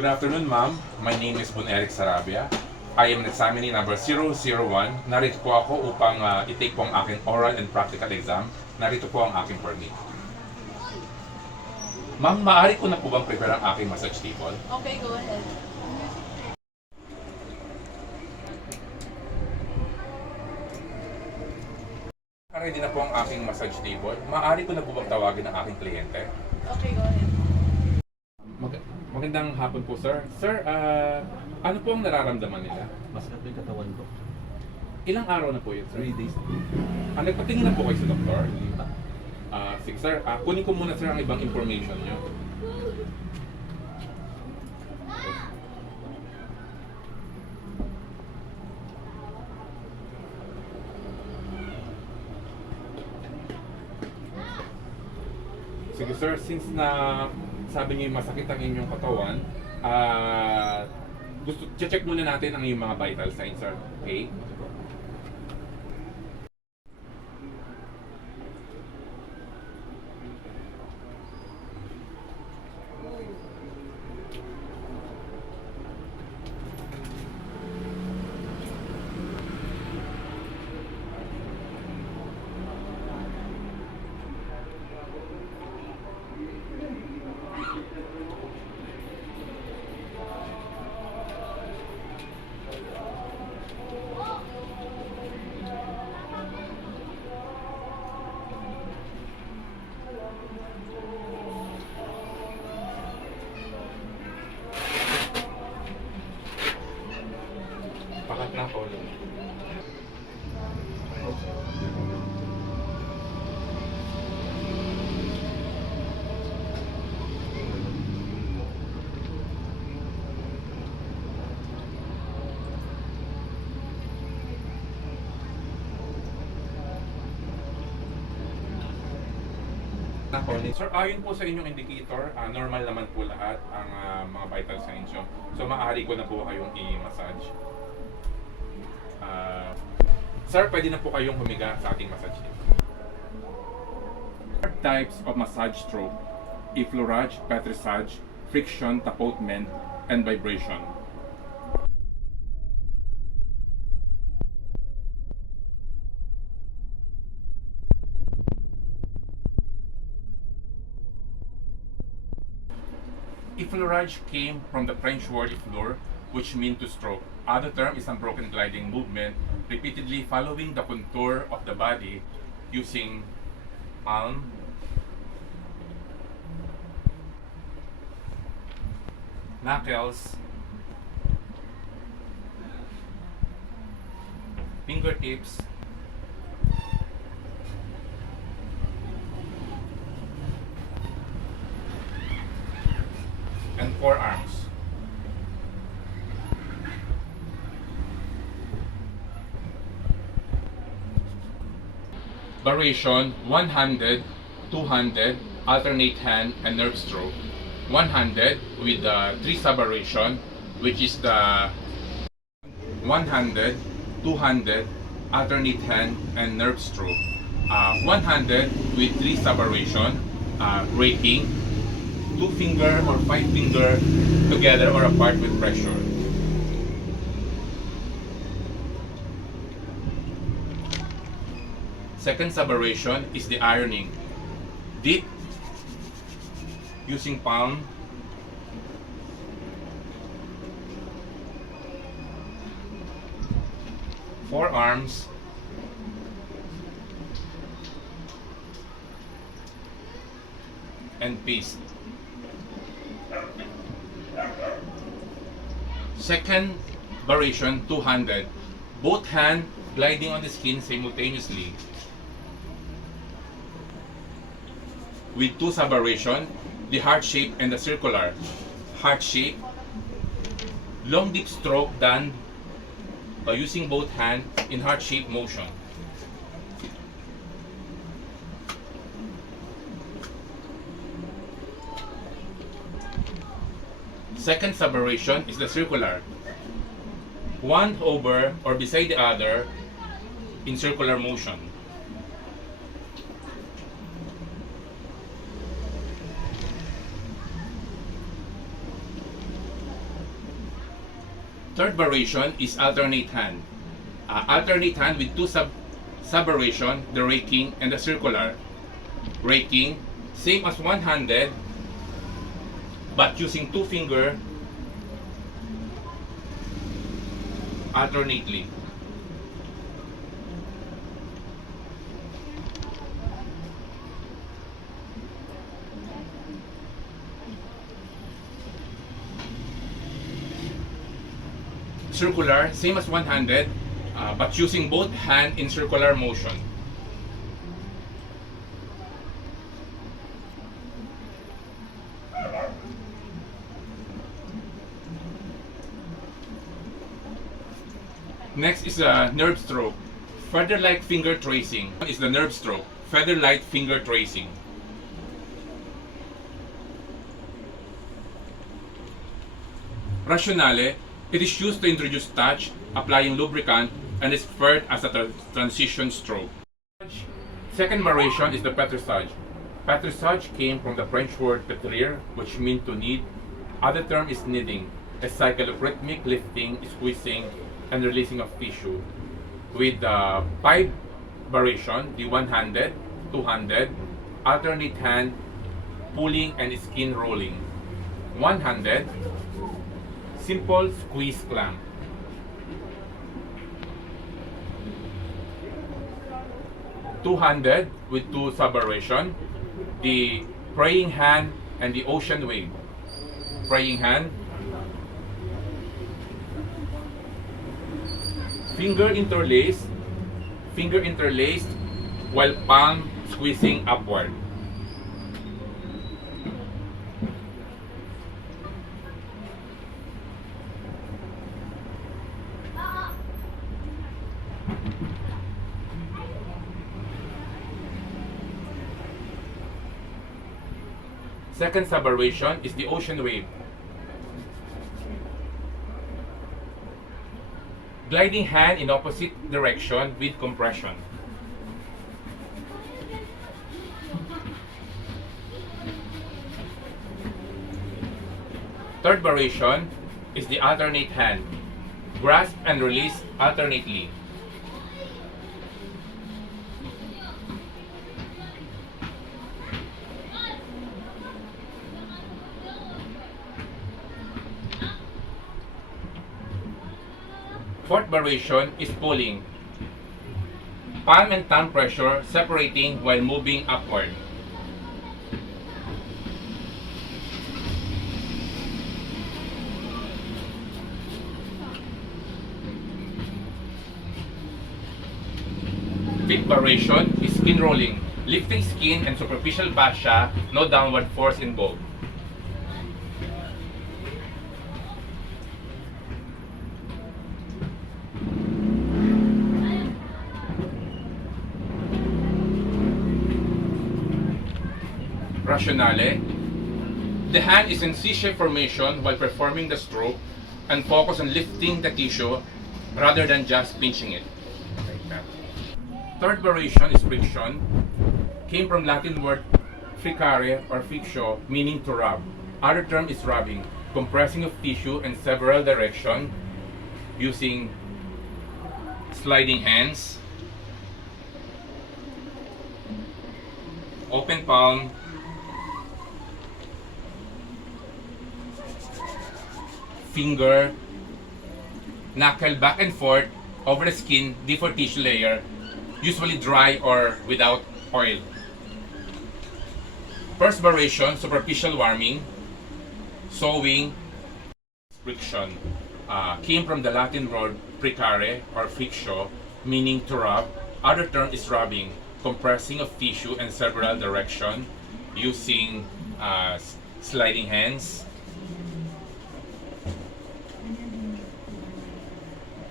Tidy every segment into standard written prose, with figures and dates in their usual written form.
Good afternoon, ma'am. My name is Bon Eric Sarabia. I am an examinee number 001. Narito po ako upang i-take po ang aking oral and practical exam. Narito po ang aking permit. Ma'am, maaari ko na po bang prepare ang aking massage table? Okay, go ahead. Ready na po ang aking massage table. Maaari ko na po bang tawagin ang aking kliyente? Okay, go ahead. Magandang hapon po, sir. Sir, ano po ang nararamdaman nila? Masakit yung katawan ko. Ilang araw na po yun, sir? 3 days. Nagpatingin na po kayo sa doktor? Hindi pa. Sige, sir. Kunin ko muna, sir, ang ibang information nyo. Sige, sir. Since na sabi niyo masakit ang inyong katawan, check muna natin ang inyong mga vital signs, sir. Okay? Pakat na po. Sir, ayon po sa inyong indicator, normal naman po lahat ang mga vital signs nyo. So, maaari ko na po kayong i-massage. Sir, pwede na po kayong humiga sa ating massage table. Types of massage stroke: effleurage, petrissage, friction, tapotement, and vibration. Effleurage came from the French word effleure, which means to stroke. Other term is unbroken gliding movement, repeatedly following the contour of the body using palm, knuckles, fingertips, and forearms. Variation: one-handed, two-handed, alternate hand, and nerve stroke. One-handed with the three-sub variation, which is the one-handed, two-handed, alternate hand, and nerve stroke. One-handed with three-sub variation, breaking, two finger or five finger together or apart with pressure. Second subvariation is the ironing. Deep using palm, forearms, and fist. Second variation, two-handed. Both hand gliding on the skin simultaneously. With two sub-variation, the heart shape and the circular. Heart shape, long deep stroke done by using both hands in heart shape motion. Second sub-variation is the circular. One over or beside the other in circular motion. Third variation is alternate hand. Alternate hand with two sub variation, the raking and the circular. Raking, same as one-handed, but using two finger alternately. Circular, same as one-handed, but using both hand in circular motion. Next is a nerve stroke. Feather-like finger tracing is the nerve stroke. Feather-like finger tracing. Rationale, it is used to introduce touch, applying lubricant, and is preferred as a transition stroke. Second variation is the pétrissage. Pétrissage came from the French word pétrir, which means to knead. Other term is kneading, a cycle of rhythmic lifting, squeezing, and releasing of tissue. With the pipe variation, the one-handed, two-handed, alternate hand, pulling and skin rolling. One-handed, simple squeeze clamp. Two-handed with two sub-variation, the praying hand and the ocean wave. Praying hand, finger interlaced while palm squeezing upward. Second sub-variation is the ocean wave. Gliding hand in opposite direction with compression. Third variation is the alternate hand. Grasp and release alternately. Fourth variation is pulling. Palm and thumb pressure separating while moving upward. Fifth variation is skin rolling. Lifting skin and superficial fascia, no downward force involved. Rationale, the hand is in C-shape formation while performing the stroke and focus on lifting the tissue rather than just pinching it. Like that. Third variation is friction. Came from Latin word fricare or frictio, meaning to rub. Other term is rubbing, compressing of tissue in several directions using sliding hands, open palm, finger, knuckle back and forth over the skin, deeper tissue layer, usually dry or without oil. First variation, superficial warming, sewing, friction. Came from the Latin word fricare or frictio, meaning to rub. Other term is rubbing, compressing of tissue in several directions using sliding hands,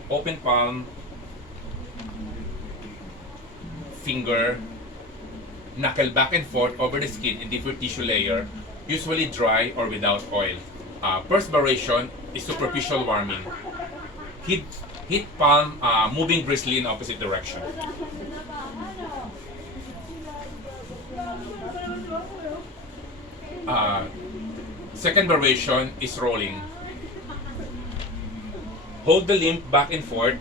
open palm, finger, knuckle back and forth over the skin in different tissue layer, usually dry or without oil. First variation is superficial warming. Hit palm moving briskly in opposite direction. Second variation is rolling. Hold the limb back and forth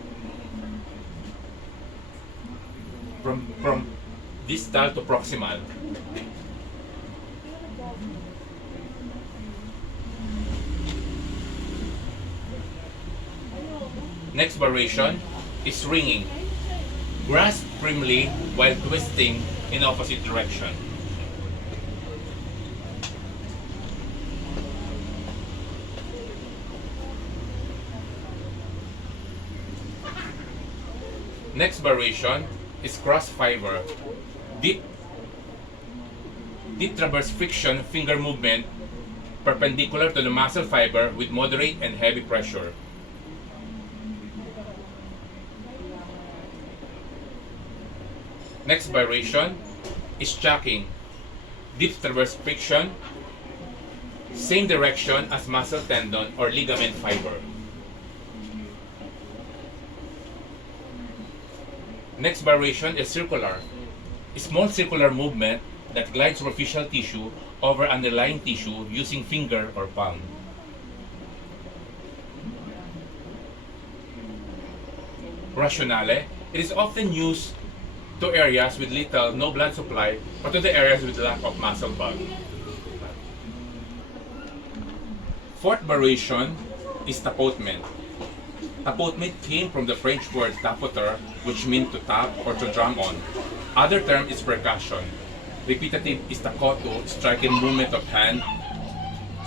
from distal to proximal. Next variation is ringing. Grasp firmly while twisting in opposite direction. Next variation is cross fiber. Deep traverse friction finger movement perpendicular to the muscle fiber with moderate and heavy pressure. Next variation is checking. Deep traverse friction, same direction as muscle tendon or ligament fiber. Next variation is circular. A small circular movement that glides superficial tissue over underlying tissue using finger or palm. Rationale. It is often used to areas with little, no blood supply, or to the areas with lack of muscle bulk. Fourth variation is tapotement. Tapotement came from the French word tapoter, which means to tap or to drum on. Other term is percussion. Repetitive is staccato, striking movement of hand,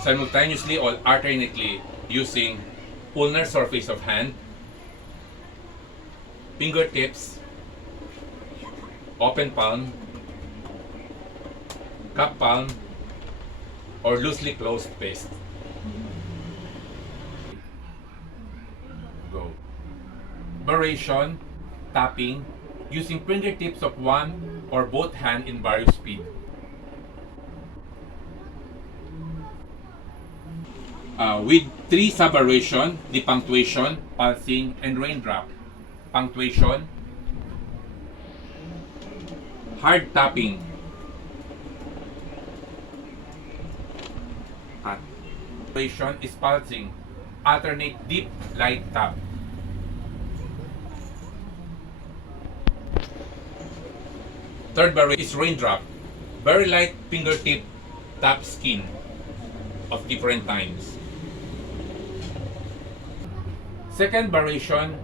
simultaneously or alternately using ulnar surface of hand, fingertips, open palm, cup palm, or loosely closed fist. Go. Variation, tapping, using fingertips of one or both hand in various speed. With three sub-variation, the punctuation, pulsing, and raindrop. Punctuation, hard tapping. Punctuation is pulsing. Alternate deep, light tap. Third variation is raindrop. Very light fingertip tap skin of different times. Second variation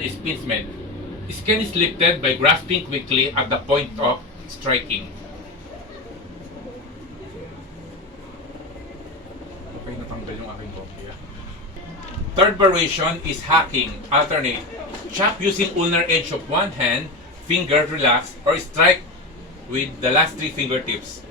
is pinchment. Skin is lifted by grasping quickly at the point of striking. Okay, natanggal yung aking copy. Third variation is hacking, alternate. Chop using ulnar edge of one hand, finger relax, or strike with the last three fingertips.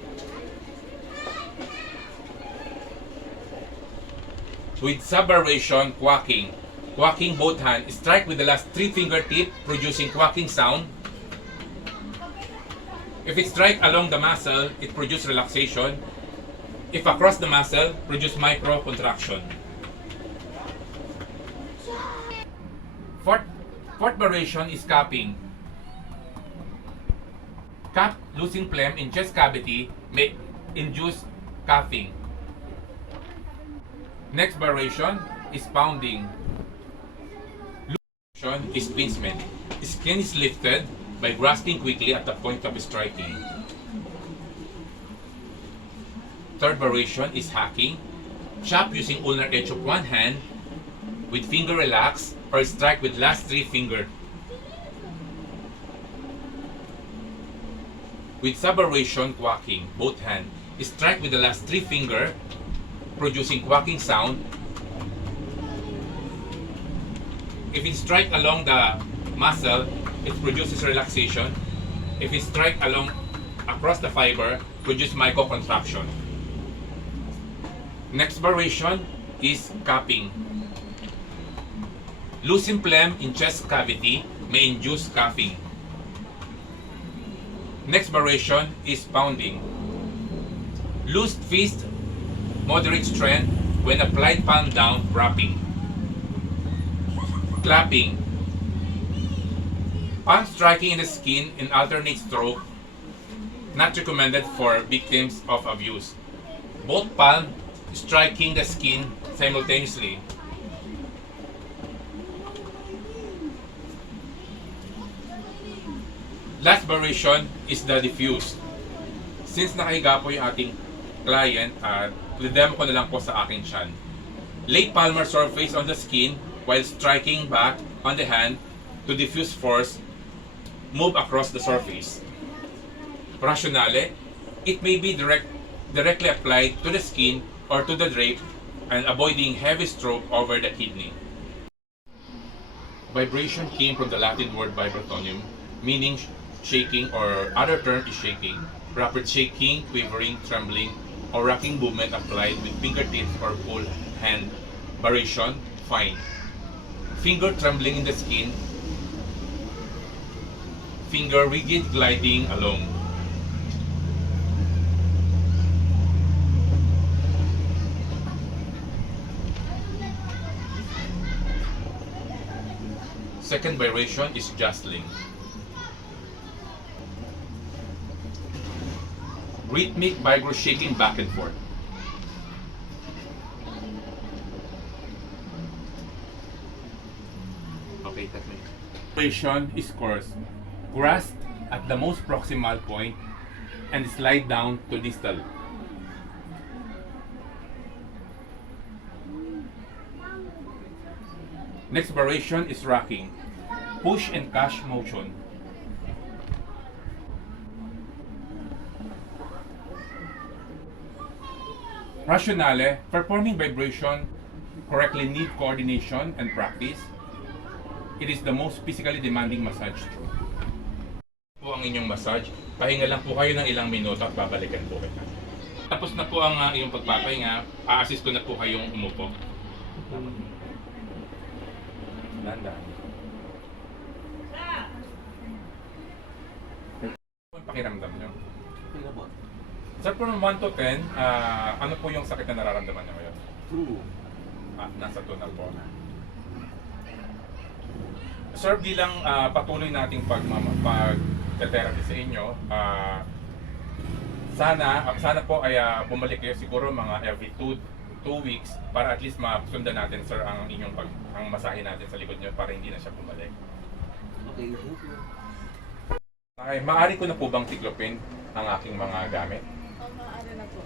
With sub-variation, quacking. Quacking both hands, strike with the last three fingertips, producing quacking sound. If it strike along the muscle, it produces relaxation. If across the muscle, produce micro contraction. Fourth variation is cupping. Cup losing phlegm in chest cavity may induce coughing. Next variation is pounding. Variation is pinchment. Skin is lifted by grasping quickly at the point of striking. Third variation is hacking. Chop using ulnar edge of one hand with finger relax or strike with last three finger. With sub-variation, quacking both hands. Strike with the last three finger, producing quacking sound. If it strike along the muscle, it produces relaxation. If it strike across the fiber, produce micro contraction. Next variation is cupping. Losing phlegm in chest cavity may induce coughing. Next variation is pounding. Loose fist, moderate strength when applied palm down, wrapping. Clapping. Palm striking in the skin in alternate stroke, not recommended for victims of abuse. Both palm striking the skin simultaneously. Last variation is the diffuse. Since nakahiga po yung ating client, demo ko na lang po sa aking tiyan. Lay palmar surface on the skin while striking back on the hand to diffuse force move across the surface. Rationale, it may be directly applied to the skin or to the drape and avoiding heavy stroke over the kidney. Vibration came from the Latin word vibratonium, meaning shaking, or other term is shaking. Rapid shaking, quivering, trembling, or rocking movement applied with fingertips or full hand. Variation, fine. Finger trembling in the skin. Finger rigid gliding along. Second variation is jostling. Rhythmic, vigorous shaking back and forth. Okay, that's me. Variation is coarse. Grasp at the most proximal point and slide down to distal. Next variation is rocking. Push and cash motion. Rationale, performing vibration correctly need coordination and practice. It is the most physically demanding massage. Po ang inyong massage, pahinga lang po kayo ng ilang minuto at babalikan po kita. Tapos na po ang iyong pagpapahinga, a-assist ko na po kayong umupo. Dahan-dahan. Ano ang pakiramdam nyo? Sir, from 1 to 10, ano po yung sakit na nararamdaman nyo ngayon? 2. Nasa 2 na po. Sir, bilang patuloy nating pag-therapy sa inyo, sana po ay bumalik kayo siguro mga every 2 weeks para at least masundan natin, sir, ang inyong ang masahe natin sa likod nyo para hindi na siya bumalik. Okay, thank you. Ay, maaari ko na po bang tiklopin ang aking mga gamit? Maaari na po.